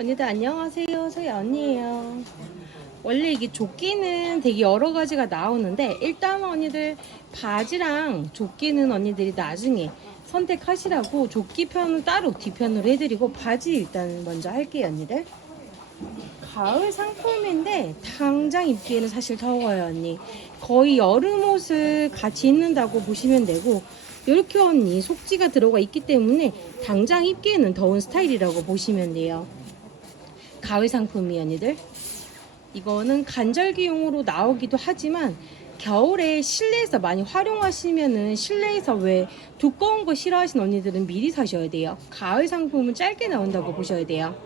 언니들 안녕하세요. 소희 언니예요. 원래 이게 조끼는 되게 여러 가지가 나오는데 일단 언니들 바지랑 조끼는 언니들이 나중에 선택하시라고 조끼 편은 따로 뒤편으로 해드리고 바지 일단 먼저 할게요 언니들. 가을 상품인데 당장 입기에는 사실 더워요 언니. 거의 여름 옷을 같이 입는다고 보시면 되고 이렇게 언니 속지가 들어가 있기 때문에 당장 입기에는 더운 스타일이라고 보시면 돼요. 가을 상품이 언니들. 이거는 간절기용으로 나오기도 하지만 겨울에 실내에서 많이 활용하시면은 실내에서 왜 두꺼운 거 싫어하시는 언니들은 미리 사셔야 돼요. 가을 상품은 짧게 나온다고 보셔야 돼요.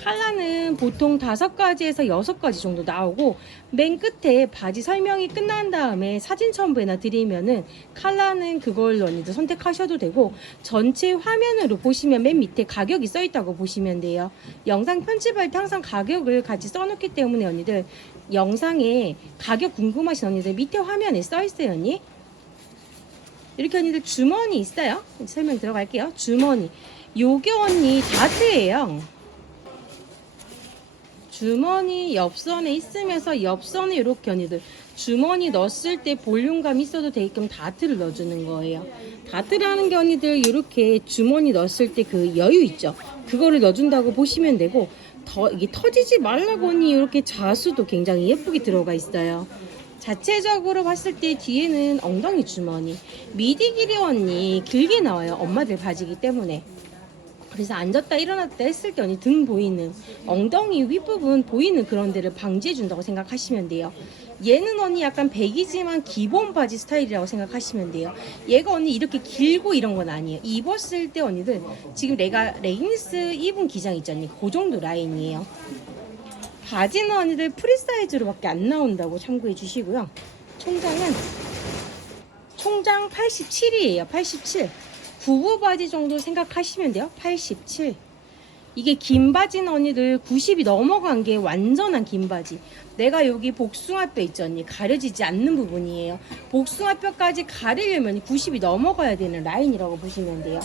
컬러는 보통 5가지에서 6가지 정도 나오고 맨 끝에 바지 설명이 끝난 다음에 사진 첨부해나 드리면은 컬러는 그걸로 언니들 선택하셔도 되고 전체 화면으로 보시면 맨 밑에 가격이 써 있다고 보시면 돼요. 영상 편집할 때 항상 가격을 같이 써놓기 때문에 언니들 영상에 가격 궁금하신 언니들 밑에 화면에 써 있어요 언니. 이렇게 언니들 주머니 있어요. 설명 들어갈게요. 주머니 요게 언니 다트예요. 주머니 옆선에 있으면서 옆선에 이렇게 언니들 주머니 넣었을 때 볼륨감 있어도 되게끔 다트를 넣어주는 거예요. 다트라는 게 언니들 이렇게 주머니 넣었을 때 그 여유 있죠. 그거를 넣어준다고 보시면 되고 이게 터지지 말라고 언니 이렇게 자수도 굉장히 예쁘게 들어가 있어요. 자체적으로 봤을 때 뒤에는 엉덩이 주머니 미디 길이 언니 길게 나와요. 엄마들 바지기 때문에. 그래서 앉았다 일어났다 했을 때 언니 등 보이는 엉덩이 윗부분 보이는 그런 데를 방지해 준다고 생각하시면 돼요. 얘는 언니 약간 백이지만 기본 바지 스타일이라고 생각하시면 돼요. 얘가 언니 이렇게 길고 이런 건 아니에요. 입었을 때 언니들 지금 내가 레깅스 입은 기장 있죠 언니, 그 정도 라인이에요. 바지는 언니들 프리 사이즈로 밖에 안 나온다고 참고해 주시고요. 총장 87이에요 87. 구부 바지 정도 생각하시면 돼요. 87. 이게 긴 바지는 언니들 90이 넘어간 게 완전한 긴 바지. 내가 여기 복숭아뼈 있죠 언니, 가려지지 않는 부분이에요. 복숭아뼈까지 가리려면 90이 넘어가야 되는 라인이라고 보시면 돼요.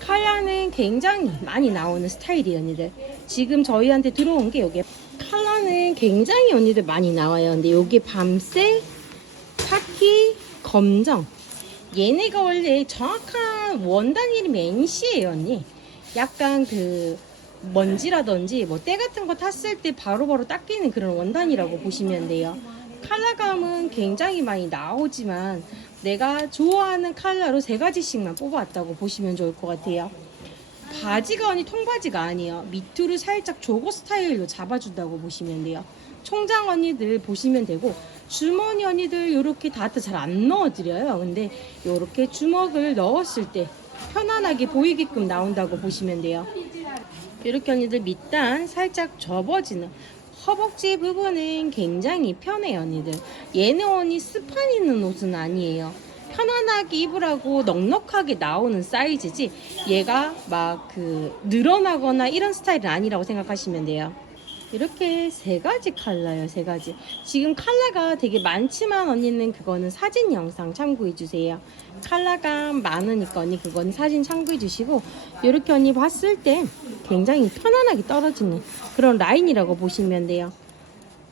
컬러는 굉장히 많이 나오는 스타일이에요 언니들. 지금 저희한테 들어온 게 여기 컬러는 굉장히 언니들 많이 나와요. 근데 여기 밤색, 카키, 검정, 얘네가 원래 정확한 원단 이름이 NC예요 언니. 약간 그 먼지라든지 뭐 때 같은 거 탔을 때 바로바로 닦이는 그런 원단이라고 보시면 돼요. 컬러감은 굉장히 많이 나오지만 내가 좋아하는 컬러로 3가지씩만 뽑아왔다고 보시면 좋을 것 같아요. 바지가 언니 통바지가 아니에요. 밑으로 살짝 조거 스타일로 잡아준다고 보시면 돼요. 총장 언니들 보시면 되고 주머니 언니들 이렇게 다트 잘 안 넣어드려요. 근데 이렇게 주먹을 넣었을 때 편안하게 보이게끔 나온다고 보시면 돼요. 이렇게 언니들 밑단 살짝 접어지는 허벅지 부분은 굉장히 편해요 언니들. 얘는 언니 스판 있는 옷은 아니에요. 편안하게 입으라고 넉넉하게 나오는 사이즈지 얘가 막 늘어나거나 이런 스타일은 아니라고 생각하시면 돼요. 이렇게 3가지 컬러예요. 3가지. 지금 컬러가 되게 많지만 언니는 그거는 사진 영상 참고해 주세요. 컬러가 많으니까 언니 그건 사진 참고해 주시고 이렇게 언니 봤을 때 굉장히 편안하게 떨어지는 그런 라인이라고 보시면 돼요.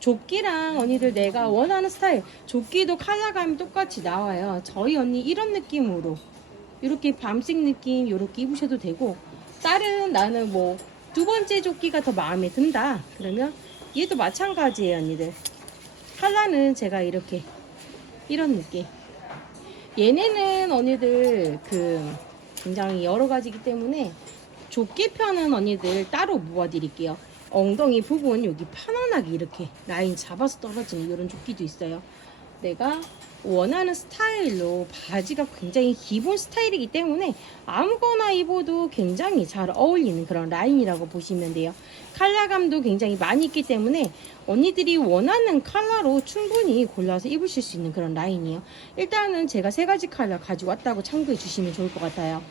조끼랑 언니들 내가 원하는 스타일 조끼도 컬러감이 똑같이 나와요. 저희 언니 이런 느낌으로 이렇게 밤색 느낌 이렇게 입으셔도 되고 다른 나는 뭐 2번째 조끼가 더 마음에 든다 그러면 얘도 마찬가지예요 언니들. 컬러는 제가 이렇게 이런 느낌. 얘네는 언니들 굉장히 여러 가지이기 때문에 조끼 편은 언니들 따로 모아 드릴게요. 엉덩이 부분 여기 편안하게 이렇게 라인 잡아서 떨어지는 이런 조끼도 있어요. 내가 원하는 스타일로 바지가 굉장히 기본 스타일이기 때문에 아무거나 입어도 굉장히 잘 어울리는 그런 라인이라고 보시면 돼요. 컬러감도 굉장히 많이 있기 때문에 언니들이 원하는 컬러로 충분히 골라서 입으실 수 있는 그런 라인이에요. 일단은 제가 3가지 컬러 가지고 왔다고 참고해 주시면 좋을 것 같아요.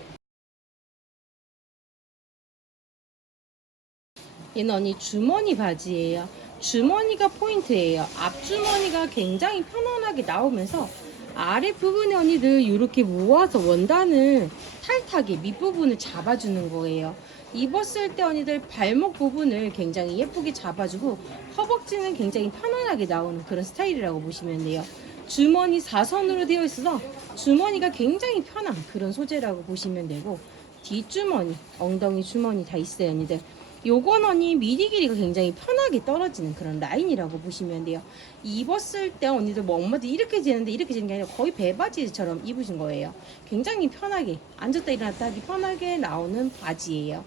얘는 언니 주머니 바지예요. 주머니가 포인트예요. 앞주머니가 굉장히 편안하게 나오면서 아랫부분에 언니들 이렇게 모아서 원단을 타이트하게 밑부분을 잡아주는 거예요. 입었을 때 언니들 발목 부분을 굉장히 예쁘게 잡아주고 허벅지는 굉장히 편안하게 나오는 그런 스타일이라고 보시면 돼요. 주머니 4선으로 되어 있어서 주머니가 굉장히 편한 그런 소재라고 보시면 되고, 뒷주머니, 엉덩이 주머니 다 있어요 언니들. 요건 언니 미디 길이가 굉장히 편하게 떨어지는 그런 라인이라고 보시면 돼요. 입었을 때 언니들 뭐 엄마들 이렇게 재는데 이렇게 재는 게 아니라 거의 배바지처럼 입으신 거예요. 굉장히 편하게 앉았다 일어났다 하기 편하게 나오는 바지예요.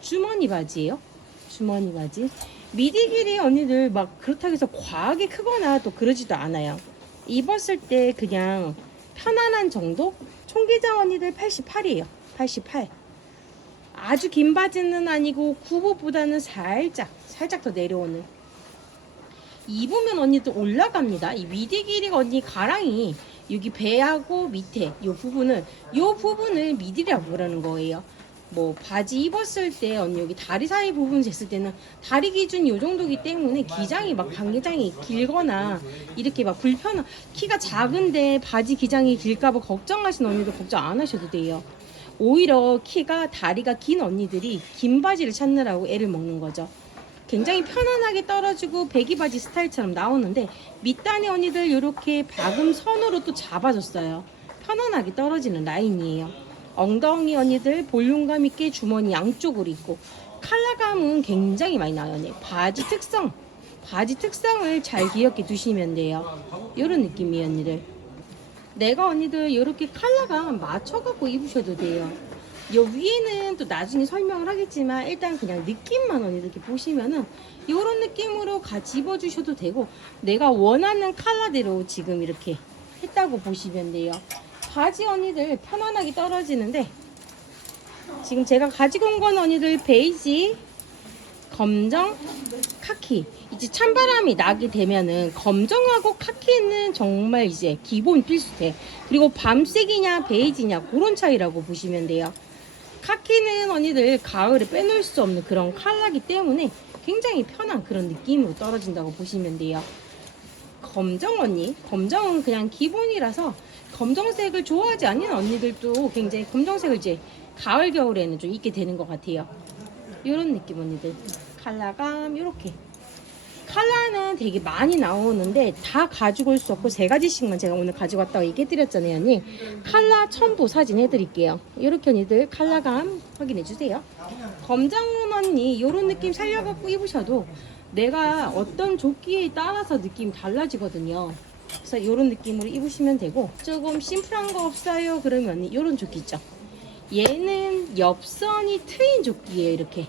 주머니 바지예요. 주머니 바지. 미디 길이 언니들 막 그렇다고 해서 과하게 크거나 또 그러지도 않아요. 입었을 때 그냥 편안한 정도? 총기장 언니들 88이에요. 88. 아주 긴 바지는 아니고 굽옷보다는 살짝 더 내려오는. 입으면 언니들 올라갑니다. 이 미디 길이가 언니 가랑이 여기 배하고 밑에 요 부분을 미디라고 그러는 거예요. 뭐 바지 입었을 때 언니 여기 다리 사이 부분 쟀을 때는 다리 기준 요 정도기 때문에 기장이 막 반기장이 길거나 이렇게 막 불편한, 키가 작은데 바지 기장이 길까봐 걱정하시는 언니들 걱정 안 하셔도 돼요. 오히려 키가 다리가 긴 언니들이 긴 바지를 찾느라고 애를 먹는 거죠. 굉장히 편안하게 떨어지고 배기 바지 스타일처럼 나오는데 밑단에 언니들 이렇게 박음 선으로 또 잡아줬어요. 편안하게 떨어지는 라인이에요. 엉덩이 언니들 볼륨감 있게 주머니 양쪽으로 있고 컬러감은 굉장히 많이 나요. 언니. 바지 특성을 잘 기억해 두시면 돼요. 이런 느낌이에요 언니들. 내가 언니들 이렇게 컬러감 맞춰갖고 입으셔도 돼요. 요 위에는 또 나중에 설명을 하겠지만 일단 그냥 느낌만 언니들 이렇게 보시면은 이런 느낌으로 같이 입어주셔도 되고, 내가 원하는 컬러대로 지금 이렇게 했다고 보시면 돼요. 바지 언니들 편안하게 떨어지는데 지금 제가 가지고 온 건 언니들 베이지, 검정, 카키. 이제 찬바람이 나게 되면은 검정하고 카키는 정말 이제 기본 필수돼. 그리고 밤색이냐 베이지냐 그런 차이라고 보시면 돼요. 카키는 언니들 가을에 빼놓을 수 없는 그런 컬러이기 때문에 굉장히 편한 그런 느낌으로 떨어진다고 보시면 돼요. 검정은 그냥 기본이라서 검정색을 좋아하지 않는 언니들도 굉장히 검정색을 이제 가을 겨울에는 좀 입게 되는 것 같아요. 이런 느낌 언니들. 컬러감 이렇게. 컬러는 되게 많이 나오는데 다 가지고 올 수 없고 3가지씩만 제가 오늘 가지고 왔다고 얘기해 드렸잖아요 언니. 컬러 첨부 사진 해드릴게요. 이렇게 언니들 컬러감 확인해 주세요. 검정은 언니 이런 느낌 살려갖고 입으셔도 내가 어떤 조끼에 따라서 느낌이 달라지거든요. 그래서 이런 느낌으로 입으시면 되고, 조금 심플한 거 없어요 그러면 언니 이런 조끼 있죠. 얘는 옆선이 트인 조끼예요 이렇게.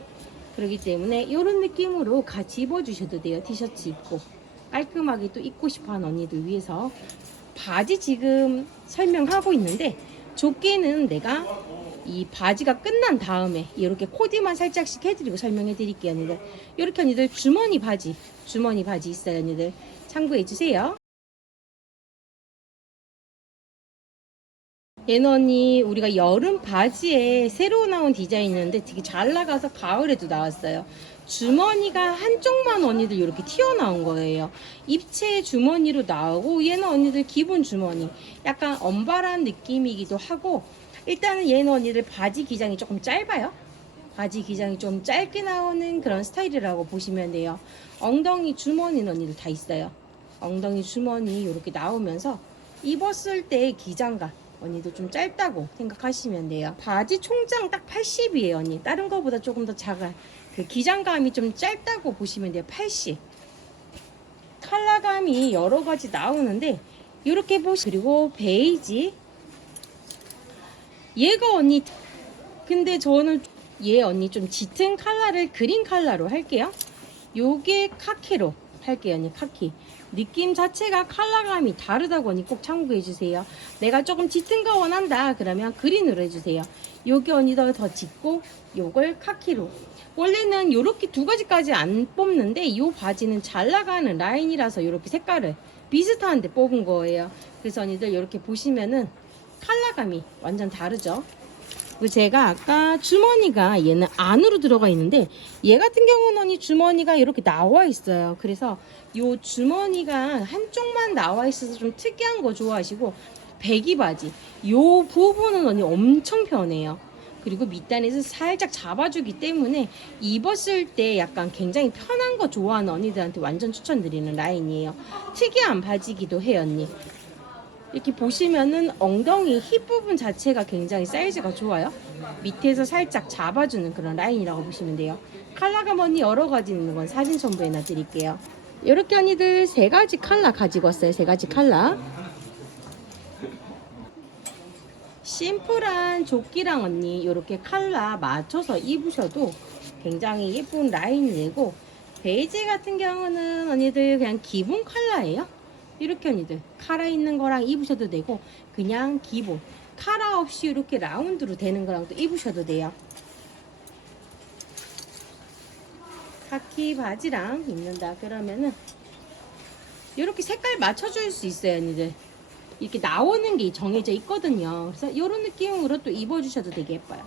그렇기 때문에 이런 느낌으로 같이 입어주셔도 돼요. 티셔츠 입고 깔끔하게 또 입고 싶어하는 언니들 위해서. 바지 지금 설명하고 있는데 조끼는 내가 이 바지가 끝난 다음에 이렇게 코디만 살짝씩 해드리고 설명해 드릴게요 언니들. 이렇게 언니들 주머니 바지 있어요 언니들. 참고해 주세요. 얘는 언니 우리가 여름 바지에 새로 나온 디자인이었는데 되게 잘 나가서 가을에도 나왔어요. 주머니가 한쪽만 언니들 이렇게 튀어나온 거예요. 입체 주머니로 나오고, 얘는 언니들 기본 주머니 약간 엄발한 느낌이기도 하고, 일단은 얘는 언니들 바지 기장이 조금 짧아요. 바지 기장이 좀 짧게 나오는 그런 스타일이라고 보시면 돼요. 엉덩이 주머니는 언니들 다 있어요. 엉덩이 주머니 이렇게 나오면서 입었을 때 기장감 언니도 좀 짧다고 생각하시면 돼요. 바지 총장 딱 80이에요 언니. 다른 거보다 조금 더 작아. 그 기장감이 좀 짧다고 보시면 돼요. 80. 컬러감이 여러 가지 나오는데 이렇게 그리고 베이지. 얘가 언니 근데 저는 얘 언니 좀 짙은 컬러를 그린 컬러로 할게요. 요게 카키로 할게요 언니. 카키. 느낌 자체가 컬러감이 다르다고 언니 꼭 참고해 주세요. 내가 조금 짙은 거 원한다 그러면 그린으로 해주세요. 요게 언니 더 짙고 요걸 카키로. 원래는 요렇게 2가지까지 안 뽑는데 요 바지는 잘 나가는 라인이라서 요렇게 색깔을 비슷한데 뽑은 거예요. 그래서 언니들 요렇게 보시면은 컬러감이 완전 다르죠. 그리고 제가 아까 주머니가 얘는 안으로 들어가 있는데 얘 같은 경우는 언니 주머니가 이렇게 나와 있어요. 그래서 요 주머니가 한쪽만 나와 있어서 좀 특이한 거 좋아하시고, 배기 바지 요 부분은 언니 엄청 편해요. 그리고 밑단에서 살짝 잡아주기 때문에 입었을 때 약간 굉장히 편한 거 좋아하는 언니들한테 완전 추천드리는 라인이에요. 특이한 바지기도 해요, 언니. 이렇게 보시면은 엉덩이 힙 부분 자체가 굉장히 사이즈가 좋아요. 밑에서 살짝 잡아주는 그런 라인이라고 보시면 돼요. 컬러가 뭐니 여러 가지 있는 건 사진 첨부해 놔드릴게요. 이렇게 언니들 세 가지 컬러 가지고 왔어요. 세 가지 컬러. 심플한 조끼랑 언니 이렇게 컬러 맞춰서 입으셔도 굉장히 예쁜 라인이 되고, 베이지 같은 경우는 언니들 그냥 기본 컬러예요. 이렇게 언니들 카라 있는 거랑 입으셔도 되고, 그냥 기본 카라 없이 이렇게 라운드로 되는 거랑 또 입으셔도 돼요. 카키 바지랑 입는다 그러면은 이렇게 색깔 맞춰줄 수 있어요, 언니들. 이렇게 나오는 게 정해져 있거든요. 그래서 이런 느낌으로 또 입어주셔도 되게 예뻐요.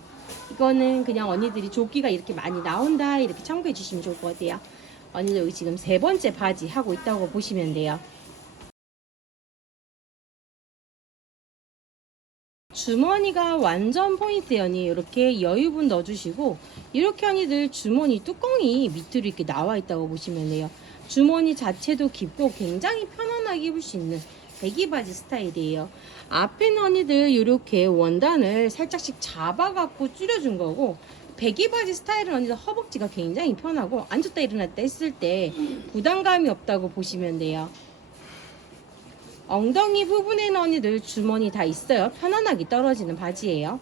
이거는 그냥 언니들이 조끼가 이렇게 많이 나온다 이렇게 참고해 주시면 좋을 것 같아요. 언니들 여기 지금 세 번째 바지 하고 있다고 보시면 돼요. 주머니가 완전 포인트예요, 언니. 이렇게 여유분 넣어주시고, 이렇게 언니들 주머니 뚜껑이 밑으로 이렇게 나와 있다고 보시면 돼요. 주머니 자체도 깊고 굉장히 편안하게 입을 수 있는 배기 바지 스타일이에요. 앞에는 언니들 이렇게 원단을 살짝씩 잡아갖고 줄여준 거고, 배기 바지 스타일은 언니들 허벅지가 굉장히 편하고 앉았다 일어났다 했을 때 부담감이 없다고 보시면 돼요. 엉덩이 부분에는 언니들 주머니 다 있어요. 편안하게 떨어지는 바지예요.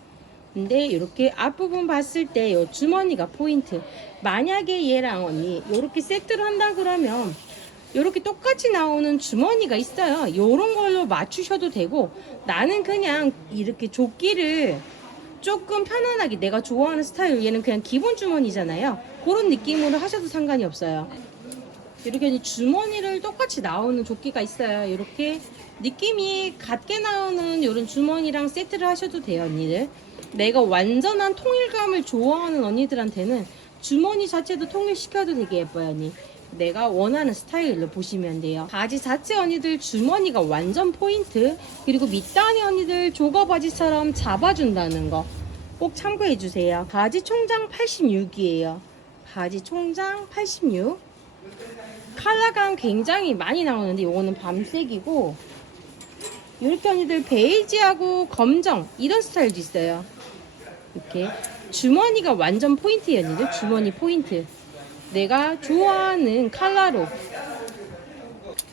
근데 이렇게 앞부분 봤을 때 이 주머니가 포인트. 만약에 얘랑 언니 이렇게 세트를 한다 그러면 이렇게 똑같이 나오는 주머니가 있어요. 이런 걸로 맞추셔도 되고, 나는 그냥 이렇게 조끼를 조금 편안하게 내가 좋아하는 스타일, 얘는 그냥 기본 주머니잖아요. 그런 느낌으로 하셔도 상관이 없어요. 이렇게 주머니를 똑같이 나오는 조끼가 있어요. 이렇게 느낌이 같게 나오는 이런 주머니랑 세트를 하셔도 돼요, 언니들. 내가 완전한 통일감을 좋아하는 언니들한테는 주머니 자체도 통일시켜도 되게 예뻐요, 언니. 내가 원하는 스타일로 보시면 돼요. 바지 자체 언니들 주머니가 완전 포인트. 그리고 밑단이 언니들 조거 바지처럼 잡아준다는 거 꼭 참고해 주세요. 바지 총장 86이에요. 바지 총장 86. 컬러감 굉장히 많이 나오는데 이거는 밤색이고, 이렇게 언니들 베이지하고 검정 이런 스타일도 있어요. 이렇게 주머니가 완전 포인트예요, 언니들. 주머니 포인트 내가 좋아하는 컬러로.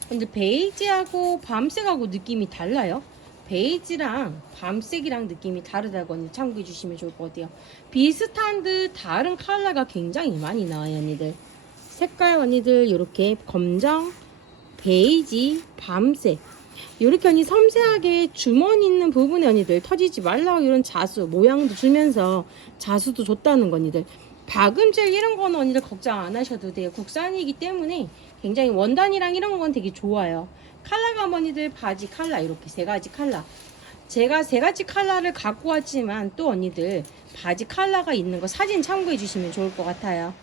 근데 베이지하고 밤색하고 느낌이 달라요. 베이지랑 밤색이랑 느낌이 다르다고 언니 참고해 주시면 좋을 것 같아요. 비슷한 듯 다른 컬러가 굉장히 많이 나와요, 언니들. 색깔 언니들 이렇게 검정, 베이지, 밤색 이렇게 언니 섬세하게 주머니 있는 부분에 언니들 터지지 말라고 이런 자수 모양도 주면서 자수도 줬다는 거 언니들. 박음질 이런 거는 언니들 걱정 안 하셔도 돼요. 국산이기 때문에 굉장히 원단이랑 이런 건 되게 좋아요. 컬러감 언니들 바지 컬러 이렇게 세 가지 컬러. 제가 세 가지 컬러를 갖고 왔지만 또 언니들 바지 컬러가 있는 거 사진 참고해 주시면 좋을 것 같아요.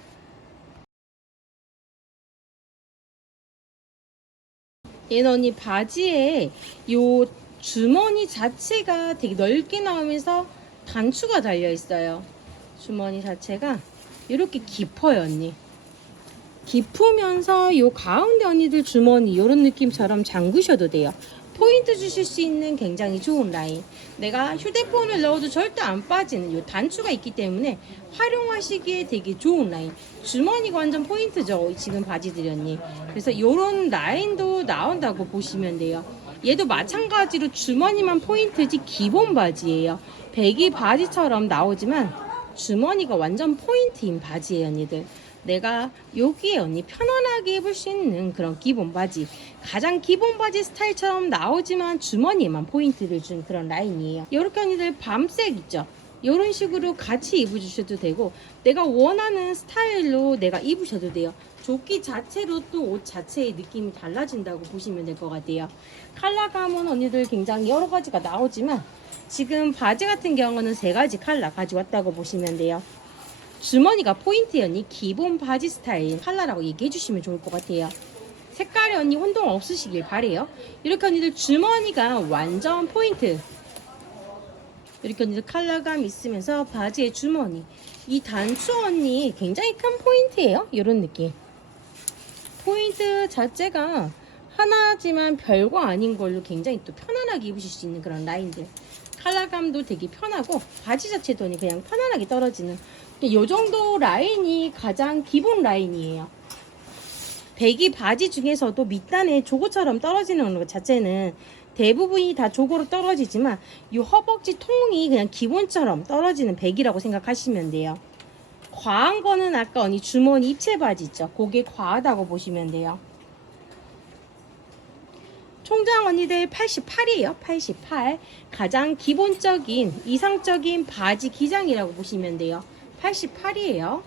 얘는 언니 바지에 요 주머니 자체가 되게 넓게 나오면서 단추가 달려 있어요. 주머니 자체가 이렇게 깊어요, 언니. 깊으면서 요 가운데 언니들 주머니 이런 느낌처럼 잠그셔도 돼요. 포인트 주실 수 있는 굉장히 좋은 라인. 내가 휴대폰을 넣어도 절대 안 빠지는 요 단추가 있기 때문에 활용하시기에 되게 좋은 라인. 주머니가 완전 포인트죠, 지금 바지들이 언니. 그래서 요런 라인도 나온다고 보시면 돼요. 얘도 마찬가지로 주머니만 포인트지 기본 바지예요. 배기 바지처럼 나오지만 주머니가 완전 포인트인 바지예요, 언니들. 내가 여기에 언니 편안하게 입을 수 있는 그런 기본 바지, 가장 기본 바지 스타일처럼 나오지만 주머니에만 포인트를 준 그런 라인이에요. 이렇게 언니들 밤색 있죠, 이런 식으로 같이 입어주셔도 되고, 내가 원하는 스타일로 내가 입으셔도 돼요. 조끼 자체로 또 옷 자체의 느낌이 달라진다고 보시면 될 것 같아요. 컬러감은 언니들 굉장히 여러 가지가 나오지만 지금 바지 같은 경우는 세 가지 컬러 가져왔다고 보시면 돼요. 주머니가 포인트에 언니 기본 바지 스타일 컬러라고 얘기해 주시면 좋을 것 같아요. 색깔이 언니 혼동 없으시길 바래요. 이렇게 언니들 주머니가 완전 포인트. 이렇게 언니들 컬러감 있으면서 바지의 주머니. 이 단추 언니 굉장히 큰 포인트예요. 이런 느낌. 포인트 자체가 하나지만 별거 아닌 걸로 굉장히 또 편안하게 입으실 수 있는 그런 라인들. 컬러감도 되게 편하고 바지 자체도 그냥 편안하게 떨어지는 이 정도 라인이 가장 기본 라인이에요. 배기 바지 중에서도 밑단에 조거처럼 떨어지는 것 자체는 대부분이 다 조거로 떨어지지만 이 허벅지 통이 그냥 기본처럼 떨어지는 배기라고 생각하시면 돼요. 과한 거는 아까 언니 주머니 입체 바지 있죠? 그게 과하다고 보시면 돼요. 총장 언니들 88이에요. 88. 가장 기본적인 이상적인 바지 기장이라고 보시면 돼요. 88이에요.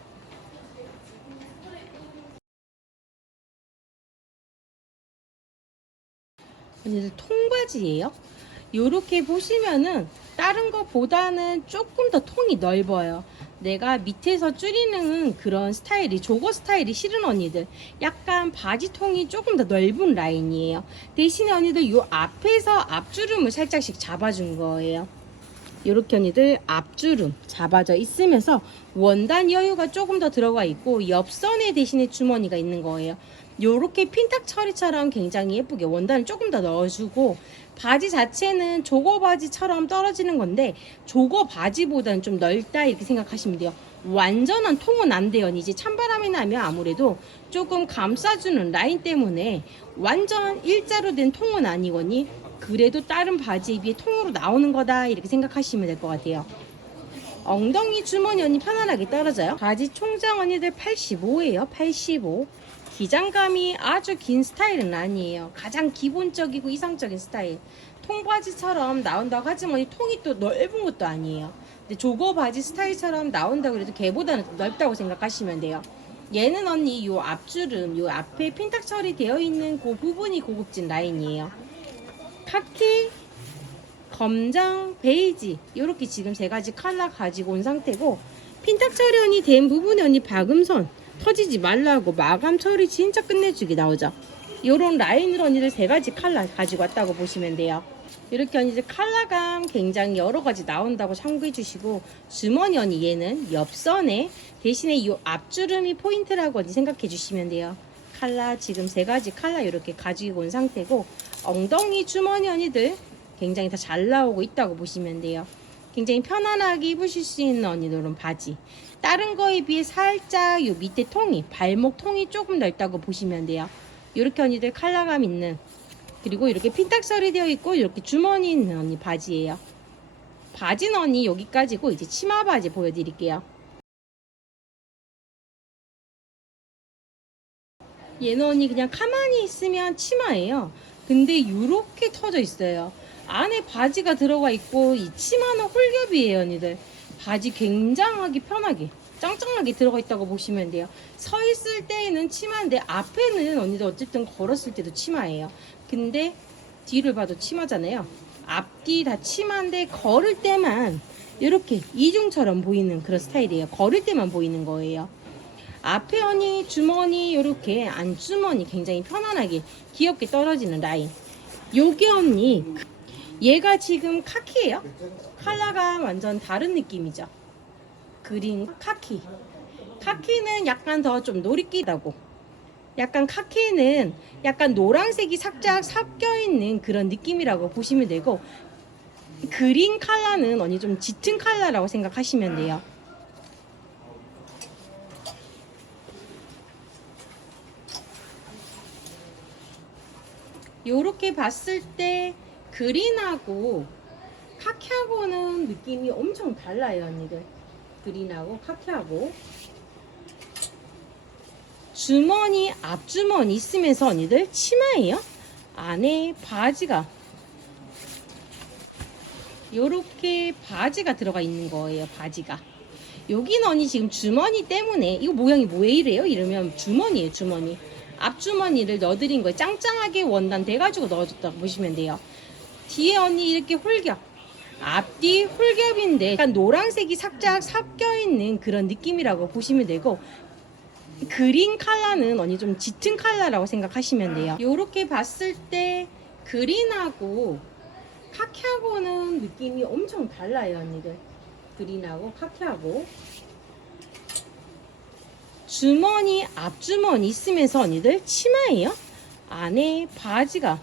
언니들 통바지예요. 요렇게 보시면은 다른 것보다는 조금 더 통이 넓어요. 내가 밑에서 줄이는 그런 스타일이 조거 스타일이 싫은 언니들 약간 바지 통이 조금 더 넓은 라인이에요. 대신에 언니들 요 앞에서 앞주름을 살짝씩 잡아준 거예요. 요렇게 언니들 앞주름 잡아져 있으면서 원단 여유가 조금 더 들어가 있고 옆선에 대신에 주머니가 있는 거예요. 요렇게 핀탁 처리처럼 굉장히 예쁘게 원단을 조금 더 넣어주고 바지 자체는 조거 바지처럼 떨어지는 건데 조거 바지보다는 좀 넓다 이렇게 생각하시면 돼요. 완전한 통은 안 돼요. 이제 찬바람이 나면 아무래도 조금 감싸주는 라인 때문에 완전 일자로 된 통은 아니거니 그래도 다른 바지에 비해 통으로 나오는 거다 이렇게 생각하시면 될 것 같아요. 엉덩이 주머니 언니 편안하게 떨어져요. 바지 총장 언니들 85예요. 85. 기장감이 아주 긴 스타일은 아니에요. 가장 기본적이고 이상적인 스타일. 통바지처럼 나온다고 하지만 통이 또 넓은 것도 아니에요. 근데 조거 바지 스타일처럼 나온다고 해도 걔보다는 넓다고 생각하시면 돼요. 얘는 언니 요 앞주름, 요 앞에 핀탁 처리되어 있는 그 부분이 고급진 라인이에요. 카키, 검정, 베이지 이렇게 지금 세 가지 컬러 가지고 온 상태고 핀탁 처리원이 된 부분에 언니 박음선 터지지 말라고 마감 처리 진짜 끝내주기 나오죠. 요런 라인으로 언니들 세 가지 컬러 가지고 왔다고 보시면 돼요. 이렇게 언니들 컬러감 굉장히 여러 가지 나온다고 참고해 주시고 주머니 언니 얘는 옆선에 대신에 이 앞주름이 포인트라고 언니 생각해 주시면 돼요. 컬러 지금 세 가지 컬러 이렇게 가지고 온 상태고 엉덩이 주머니 언니들 굉장히 다 잘 나오고 있다고 보시면 돼요. 굉장히 편안하게 입으실 수 있는 언니들은 바지. 다른 거에 비해 살짝 요 밑에 통이 발목 통이 조금 넓다고 보시면 돼요. 이렇게 언니들 컬러감 있는 그리고 이렇게 핀탁 처리되어 있고 이렇게 주머니 있는 언니 바지예요. 바지는 언니 여기까지고 이제 치마 바지 보여드릴게요. 얘는 언니 그냥 가만히 있으면 치마예요. 근데 이렇게 터져 있어요. 안에 바지가 들어가 있고 이 치마는 홀겹이에요 언니들. 바지 굉장하게 편하게 짱짱하게 들어가 있다고 보시면 돼요. 서 있을 때에는 치마인데 앞에는 언니들 어쨌든 걸었을 때도 치마예요. 근데 뒤를 봐도 치마잖아요. 앞뒤 다 치마인데 걸을 때만 이렇게 이중처럼 보이는 그런 스타일이에요. 걸을 때만 보이는 거예요. 앞에 언니 주머니 이렇게 안주머니 굉장히 편안하게 귀엽게 떨어지는 라인. 요게 언니 얘가 지금 카키예요. 컬러가 완전 다른 느낌이죠. 그린 카키. 카키는 약간 더 좀 노릿기다고. 약간 카키는 약간 노란색이 살짝 섞여 있는 그런 느낌이라고 보시면 되고 그린 컬러는 언니 좀 짙은 컬러라고 생각하시면 돼요. 요렇게 봤을 때 그린하고 카키하고는 느낌이 엄청 달라요 언니들. 그린하고 카키하고 주머니 앞주머니 있으면서 언니들 치마예요. 안에 바지가 요렇게 바지가 들어가 있는 거예요. 바지가 여기는 언니 지금 주머니 때문에 이거 모양이 왜 이래요? 이러면 주머니예요. 주머니 앞주머니를 넣어드린 거예요. 짱짱하게 원단 돼가지고 넣어줬다고 보시면 돼요. 뒤에 언니 이렇게 홀겹 앞뒤 홀겹인데 약간 노란색이 살짝 섞여있는 그런 느낌이라고 보시면 되고 그린 컬러는 언니 좀 짙은 컬러라고 생각하시면 돼요. 요렇게 봤을 때 그린하고 카키하고는 느낌이 엄청 달라요, 언니들. 그린하고 카키하고. 주머니, 앞주머니 있으면서 언니들 치마예요. 안에 바지가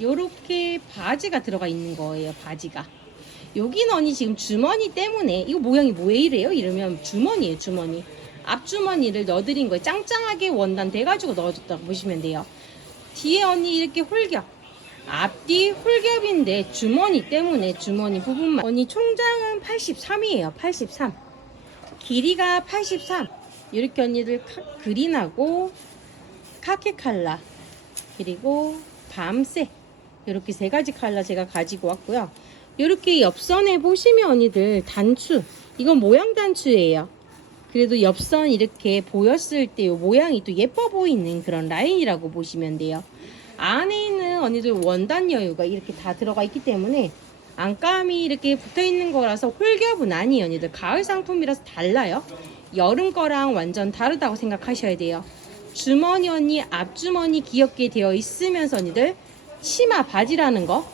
요렇게 바지가 들어가 있는 거예요. 바지가. 여기는 언니 지금 주머니 때문에 이거 모양이 왜 이래요? 이러면 주머니예요. 주머니. 앞주머니를 넣어드린 거예요. 짱짱하게 원단 돼가지고 넣어줬다고 보시면 돼요. 뒤에 언니 이렇게 홀겹, 앞뒤 홀겹인데 주머니 때문에 주머니 부분만. 언니 총장은 83이에요 83. 길이가 83. 이렇게 언니들 그린하고 카키 컬러 그리고 밤색 이렇게 세 가지 컬러 제가 가지고 왔고요. 이렇게 옆선에 보시면 언니들 단추, 이건 모양 단추예요. 그래도 옆선 이렇게 보였을 때 이 모양이 또 예뻐 보이는 그런 라인이라고 보시면 돼요. 안에 있는 언니들 원단 여유가 이렇게 다 들어가 있기 때문에 안감이 이렇게 붙어 있는 거라서 홀겹은 아니에요. 언니들 가을 상품이라서 달라요. 여름 거랑 완전 다르다고 생각하셔야 돼요. 주머니 언니 앞주머니 귀엽게 되어 있으면서 언니들 치마 바지라는 거,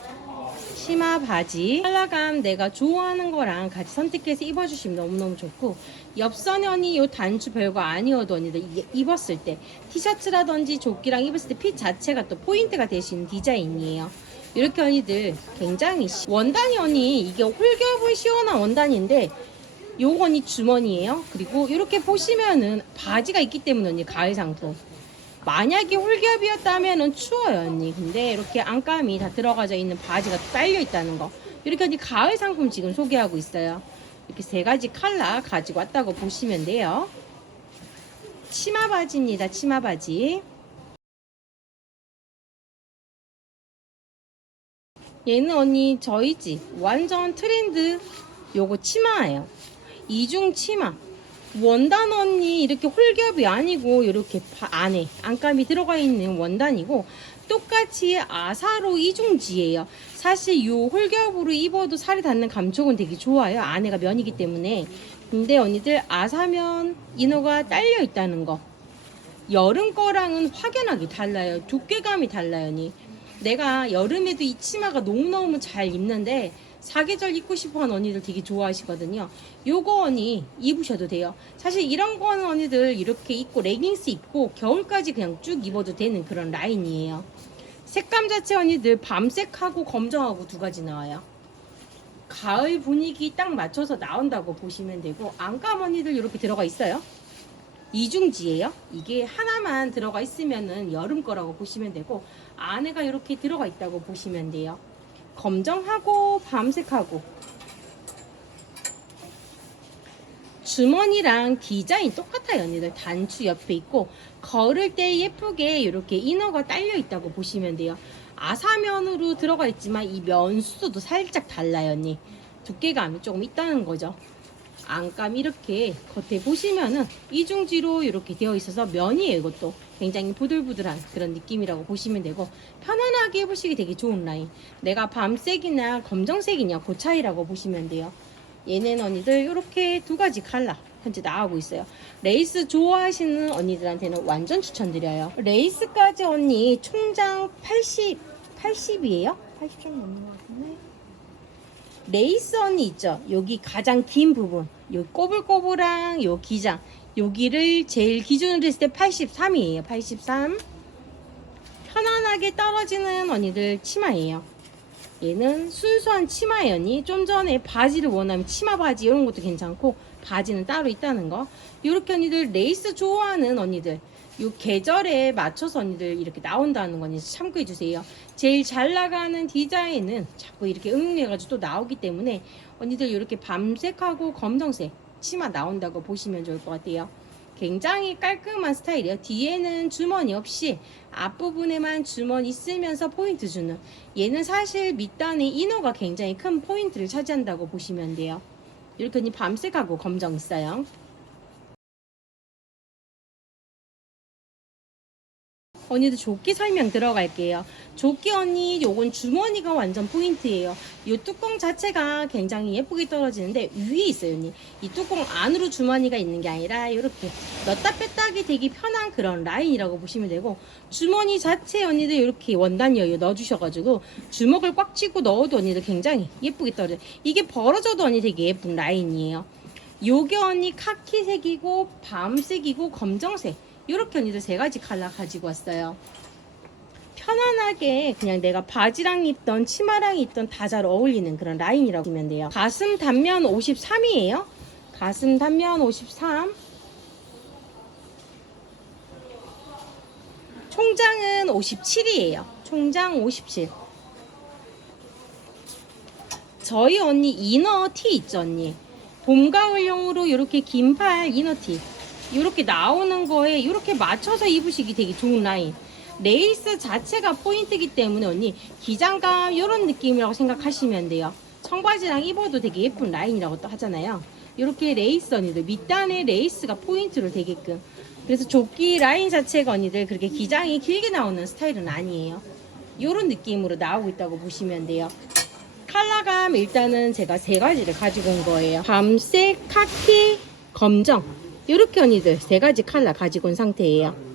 치마 바지 컬러감 내가 좋아하는 거랑 같이 선택해서 입어주시면 너무너무 좋고, 옆선에 언니 요 단추 별거 아니어도 언니들 이게 입었을 때 티셔츠라든지 조끼랑 입었을 때 핏 자체가 또 포인트가 될 수 있는 디자인이에요. 이렇게 언니들 굉장히 원단이 언니 이게 홀겹은 시원한 원단인데 요거 언니 주머니예요. 그리고 이렇게 보시면은 바지가 있기 때문에 언니 가을 상품. 만약에 홀겹이었다면은 추워요 언니. 근데 이렇게 안감이 다 들어가져 있는 바지가 딸려 있다는 거. 이렇게 언니 가을 상품 지금 소개하고 있어요. 이렇게 세 가지 컬러 가지고 왔다고 보시면 돼요. 치마 바지입니다. 치마 바지. 얘는 언니 저희 집 완전 트렌드 요거 치마예요. 이중 치마. 원단 언니 이렇게 홀겹이 아니고 이렇게 안에 안감이 들어가 있는 원단이고, 똑같이 아사로 이중지예요. 사실 요 홀겹으로 입어도 살이 닿는 감촉은 되게 좋아요. 안에가 면이기 때문에. 근데 언니들 아사면 이너가 딸려 있다는 거, 여름 거랑은 확연하게 달라요. 두께감이 달라요. 언니 내가 여름에도 이 치마가 너무너무 잘 입는데 사계절 입고 싶어하는 언니들 되게 좋아하시거든요. 요거 언니 입으셔도 돼요. 사실 이런 거는 언니들 이렇게 입고 레깅스 입고 겨울까지 그냥 쭉 입어도 되는 그런 라인이에요. 색감 자체 언니들 밤색하고 검정하고 두 가지 나와요. 가을 분위기 딱 맞춰서 나온다고 보시면 되고, 안감 언니들 이렇게 들어가 있어요. 이중지예요. 이게 하나만 들어가 있으면은 여름 거라고 보시면 되고, 안에가 이렇게 들어가 있다고 보시면 돼요. 검정하고 밤색하고. 주머니랑 디자인 똑같아요 언니들. 단추 옆에 있고 걸을 때 예쁘게 이렇게 이너가 딸려 있다고 보시면 돼요. 아사면으로 들어가 있지만 이 면수도 살짝 달라요 언니. 두께감이 조금 있다는 거죠. 안감 이렇게 겉에 보시면은 이중지로 이렇게 되어 있어서 면이에요. 이것도 굉장히 부들부들한 그런 느낌이라고 보시면 되고, 편안하게 입으시기 되게 좋은 라인. 내가 밤색이나 검정색이냐 그 차이라고 보시면 돼요. 얘는 언니들 이렇게 두 가지 컬러 현재 나오고 있어요. 레이스 좋아하시는 언니들한테는 완전 추천드려요. 레이스까지 언니 총장 80이에요? 80점 넘는 것 같은데. 레이스 언니 있죠? 여기 가장 긴 부분, 요 꼬불꼬불한 요 기장, 여기를 제일 기준으로 했을 때 83이에요. 83. 편안하게 떨어지는 언니들 치마예요. 얘는 순수한 치마예요 언니. 좀 전에 바지를 원하면 치마 바지 이런 것도 괜찮고, 바지는 따로 있다는 거. 이렇게 언니들 레이스 좋아하는 언니들, 요 계절에 맞춰서 언니들 이렇게 나온다는 거 언니 참고해 주세요. 제일 잘 나가는 디자인은 자꾸 이렇게 응용해가지고 또 나오기 때문에 언니들 이렇게 밤색하고 검정색 치마 나온다고 보시면 좋을 것 같아요. 굉장히 깔끔한 스타일이에요. 뒤에는 주머니 없이 앞부분에만 주머니 있으면서 포인트 주는, 얘는 사실 밑단에 이너가 굉장히 큰 포인트를 차지한다고 보시면 돼요. 이렇게 언니 밤색하고 검정 있어요. 언니들 조끼 설명 들어갈게요. 조끼 언니 요건 주머니가 완전 포인트예요. 이 뚜껑 자체가 굉장히 예쁘게 떨어지는데 위에 있어요 언니. 이 뚜껑 안으로 주머니가 있는 게 아니라 이렇게 넣다 뺐다 하기 되게 편한 그런 라인이라고 보시면 되고, 주머니 자체 언니들 이렇게 원단 여유 넣어주셔가지고 주먹을 꽉 쥐고 넣어도 언니들 굉장히 예쁘게 떨어져요. 이게 벌어져도 언니 되게 예쁜 라인이에요. 요게 언니 카키색이고 밤색이고 검정색, 이렇게 언니들 세 가지 컬러 가지고 왔어요. 편안하게 그냥 내가 바지랑 입던 치마랑 입던 다 잘 어울리는 그런 라인이라고 보면 돼요. 가슴 단면 53이에요. 가슴 단면 53. 총장은 57이에요. 총장 57. 저희 언니 이너 티 있죠 언니. 봄 가을용으로 이렇게 긴팔 이너 티 이렇게 나오는 거에 이렇게 맞춰서 입으시기 되게 좋은 라인. 레이스 자체가 포인트이기 때문에 언니 기장감 이런 느낌이라고 생각하시면 돼요. 청바지랑 입어도 되게 예쁜 라인이라고 또 하잖아요. 이렇게 레이스 언니들 밑단에 레이스가 포인트로 되게끔. 그래서 조끼 라인 자체가 언니들 그렇게 기장이 길게 나오는 스타일은 아니에요. 이런 느낌으로 나오고 있다고 보시면 돼요. 컬러감 일단은 제가 세 가지를 가지고 온 거예요. 밤색, 카키, 검정, 이렇게 언니들 세 가지 컬러 가지고 온 상태예요.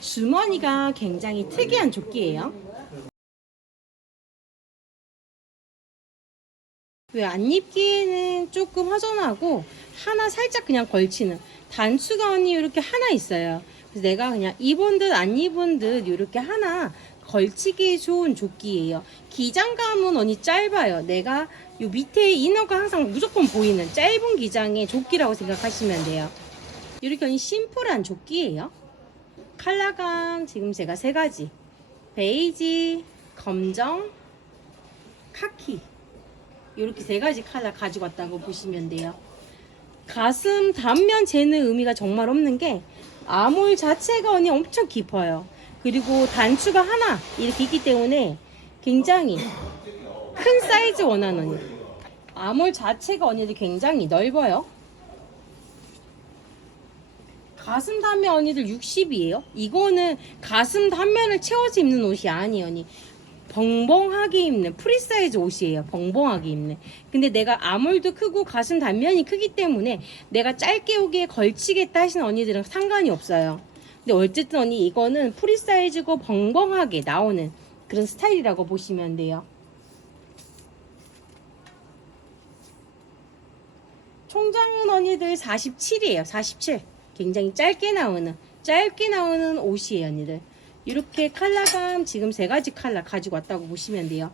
주머니가 굉장히 특이한 조끼예요. 왜 안 입기에는 조금 허전하고 하나 살짝 그냥 걸치는 단추가 언니 이렇게 하나 있어요. 그래서 내가 그냥 입은 듯 안 입은 듯 이렇게 하나 걸치기 좋은 조끼예요. 기장감은 언니 짧아요. 내가 요 밑에 이너가 항상 무조건 보이는 짧은 기장의 조끼라고 생각하시면 돼요. 이렇게 언니 심플한 조끼예요. 컬러감 지금 제가 세 가지, 베이지, 검정, 카키, 이렇게 세 가지 컬러 가지고 왔다고 보시면 돼요. 가슴 단면 재는 의미가 정말 없는 게 아몰 자체가 언니 엄청 깊어요. 그리고 단추가 하나 이렇게 있기 때문에 굉장히 큰 사이즈 원하는 언니. 아몰 자체가 언니들 굉장히 넓어요. 가슴 단면 언니들 60이에요. 이거는 가슴 단면을 채워서 입는 옷이 아니에요 언니. 벙벙하게 입는 프리사이즈 옷이에요. 벙벙하게 입는. 근데 내가 아몰도 크고 가슴 단면이 크기 때문에 내가 짧게 오기에 걸치겠다 하시는 언니들은 상관이 없어요. 근데 어쨌든 언니 이거는 프리사이즈고 벙벙하게 나오는 그런 스타일이라고 보시면 돼요. 총장은 언니들 47이에요. 47. 굉장히 짧게 나오는 옷이에요 언니들. 이렇게 컬러감 지금 세 가지 컬러 가지고 왔다고 보시면 돼요.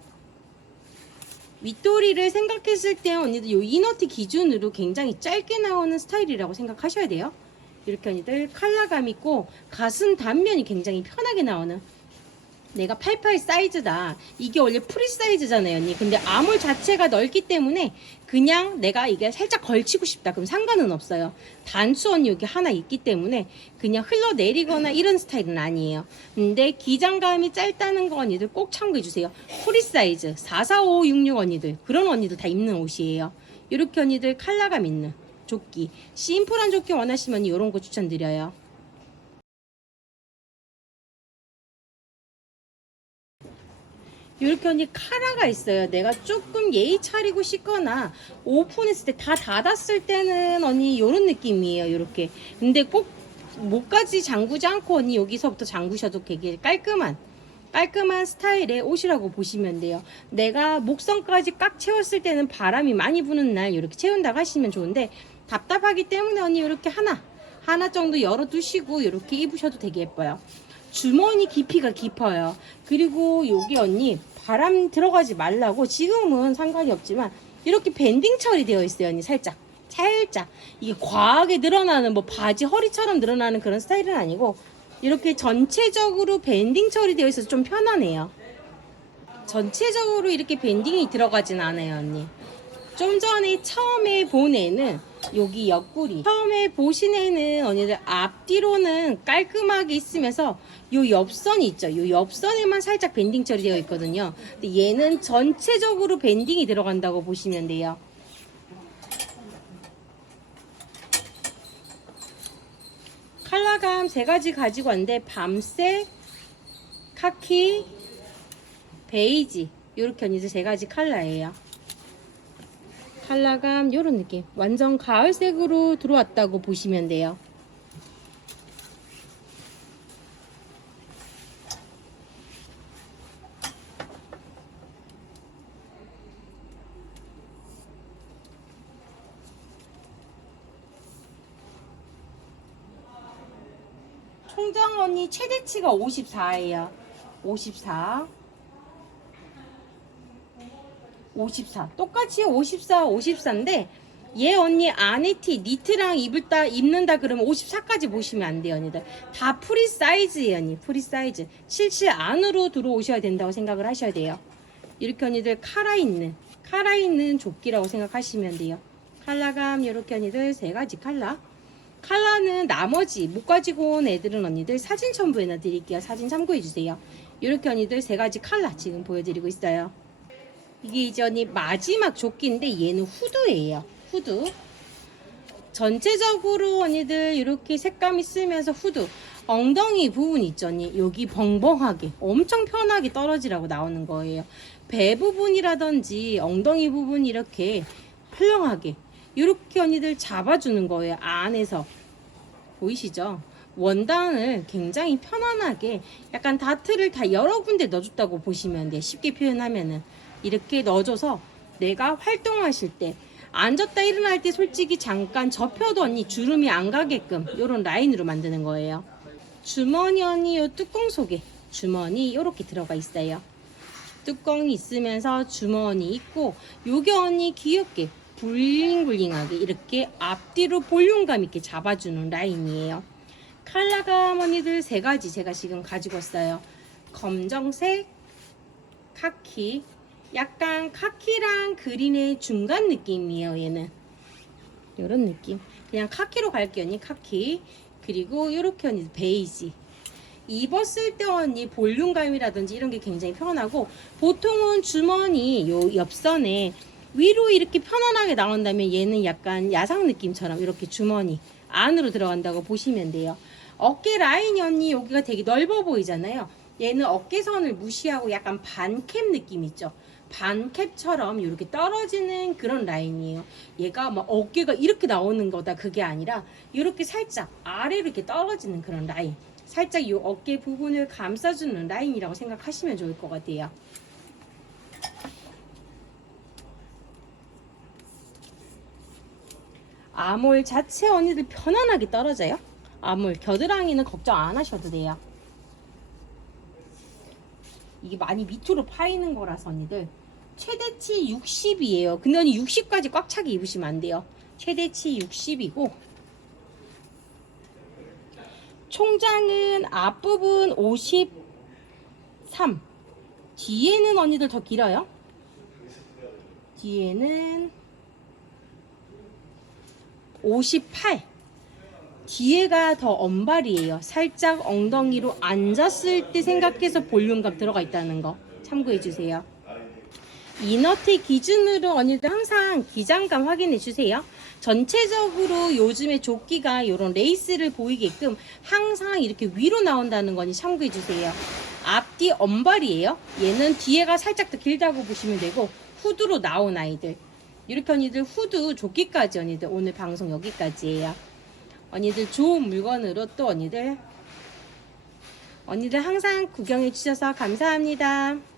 윗도리를 생각했을 때 언니들 이 이너티 기준으로 굉장히 짧게 나오는 스타일이라고 생각하셔야 돼요. 이렇게 언니들 컬러감 있고 가슴 단면이 굉장히 편하게 나오는, 내가 88 사이즈다. 이게 원래 프리 사이즈잖아요 언니. 근데 아몰 자체가 넓기 때문에 그냥 내가 이게 살짝 걸치고 싶다 그럼 상관은 없어요. 단추 언니 여기 하나 있기 때문에 그냥 흘러내리거나 이런 스타일은 아니에요. 근데 기장감이 짧다는 거 언니들 꼭 참고해 주세요. 프리 사이즈 44566 언니들, 그런 언니들 다 입는 옷이에요. 이렇게 언니들 컬러감 있는 조끼, 심플한 조끼 원하시면 이런 거 추천드려요. 이렇게 언니 카라가 있어요. 내가 조금 예의 차리고 싶거나 오픈했을 때 다 닫았을 때는 언니 이런 느낌이에요. 이렇게. 근데 꼭 목까지 잠그지 않고 언니 여기서부터 잠그셔도 되게 깔끔한 스타일의 옷이라고 보시면 돼요. 내가 목선까지 꽉 채웠을 때는 바람이 많이 부는 날 이렇게 채운다고 하시면 좋은데, 답답하기 때문에 언니 이렇게 하나 정도 열어두시고 이렇게 입으셔도 되게 예뻐요. 주머니 깊이가 깊어요. 그리고 여기 언니 바람 들어가지 말라고 지금은 상관이 없지만 이렇게 밴딩 처리되어 있어요 언니. 살짝 이게 과하게 늘어나는 뭐 바지 허리처럼 늘어나는 그런 스타일은 아니고 이렇게 전체적으로 밴딩 처리되어 있어서 좀 편하네요. 전체적으로 이렇게 밴딩이 들어가진 않아요 언니. 좀 전에 처음에 본 애는 여기 옆구리, 처음에 보신 애는 언니들 앞뒤로는 깔끔하게 있으면서 요 옆선이 있죠. 요 옆선에만 살짝 밴딩 처리되어 있거든요. 근데 얘는 전체적으로 밴딩이 들어간다고 보시면 돼요. 컬러감 세 가지 가지고 왔는데 밤색, 카키, 베이지 이렇게 언니들 세 가지 컬러예요. 컬러감 요런 느낌 완전 가을색으로 들어왔다고 보시면 돼요. 총장 언니 최대치가 54예요. 54 똑같이 54 54인데 얘 언니 안에 티 니트랑 입는다 그러면 54까지 보시면 안 돼요 언니들. 다 프리 사이즈예요 언니. 프리 사이즈 77 안으로 들어오셔야 된다고 생각을 하셔야 돼요. 이렇게 언니들 칼라 있는 조끼라고 생각하시면 돼요. 컬러감 이렇게 언니들 세 가지 컬러는 나머지 못 가지고 온 애들은 언니들 사진 첨부해 놔드릴게요. 사진 참고해 주세요. 이렇게 언니들 세 가지 컬러 지금 보여드리고 있어요. 이게 이제 언니 마지막 조끼인데 얘는 후드예요. 후드. 전체적으로 언니들 이렇게 색감 있으면서 후드. 엉덩이 부분 있죠 언니. 여기 벙벙하게 엄청 편하게 떨어지라고 나오는 거예요. 배 부분이라든지 엉덩이 부분 이렇게 펄렁하게 이렇게 언니들 잡아주는 거예요. 안에서 보이시죠? 원단을 굉장히 편안하게 약간 다트를 다 여러 군데 넣어줬다고 보시면 돼요. 쉽게 표현하면은 이렇게 넣어줘서 내가 활동하실 때 앉았다 일어날 때 솔직히 잠깐 접혀도 언니 주름이 안 가게끔 이런 라인으로 만드는 거예요. 주머니 언니 요 뚜껑 속에 주머니 이렇게 들어가 있어요. 뚜껑이 있으면서 주머니 있고 요게 언니 귀엽게 굴링굴링하게 이렇게 앞뒤로 볼륨감 있게 잡아주는 라인이에요. 컬러감 언니들 세 가지 제가 지금 가지고 왔어요. 검정색, 카키, 약간 카키랑 그린의 중간 느낌이에요. 얘는 이런 느낌. 그냥 카키로 갈게요 언니. 카키. 그리고 이렇게 언니 베이지. 입었을 때 언니 볼륨감이라든지 이런 게 굉장히 편하고 보통은 주머니 요 옆선에 위로 이렇게 편안하게 나온다면 얘는 약간 야상 느낌처럼 이렇게 주머니 안으로 들어간다고 보시면 돼요. 어깨 라인이 언니 여기가 되게 넓어 보이잖아요. 얘는 어깨선을 무시하고 약간 반캡 느낌 있죠. 반캡처럼 이렇게 떨어지는 그런 라인이에요. 얘가 막 어깨가 이렇게 나오는 거다 그게 아니라 이렇게 살짝 아래로 이렇게 떨어지는 그런 라인. 살짝 이 어깨 부분을 감싸주는 라인이라고 생각하시면 좋을 것 같아요. 아몰 자체 언니들 편안하게 떨어져요. 아몰 겨드랑이는 걱정 안 하셔도 돼요. 이게 많이 밑으로 파이는 거라서 언니들 최대치 60이에요. 근데 언니 60까지 꽉 차게 입으시면 안 돼요. 최대치 60이고 총장은 앞부분 53. 뒤에는 언니들 더 길어요. 뒤에는 58. 뒤에가 더 언발이에요. 살짝 엉덩이로 앉았을 때 생각해서 볼륨감 들어가 있다는 거 참고해 주세요. 이너티 기준으로 언니들 항상 기장감 확인해 주세요. 전체적으로 요즘에 조끼가 이런 레이스를 보이게끔 항상 이렇게 위로 나온다는 거니 참고해 주세요. 앞뒤 언발이에요. 얘는 뒤에가 살짝 더 길다고 보시면 되고 후드로 나온 아이들 이렇게 언니들 후드 조끼까지 언니들 오늘 방송 여기까지예요. 언니들 좋은 물건으로 또 언니들 항상 구경해 주셔서 감사합니다.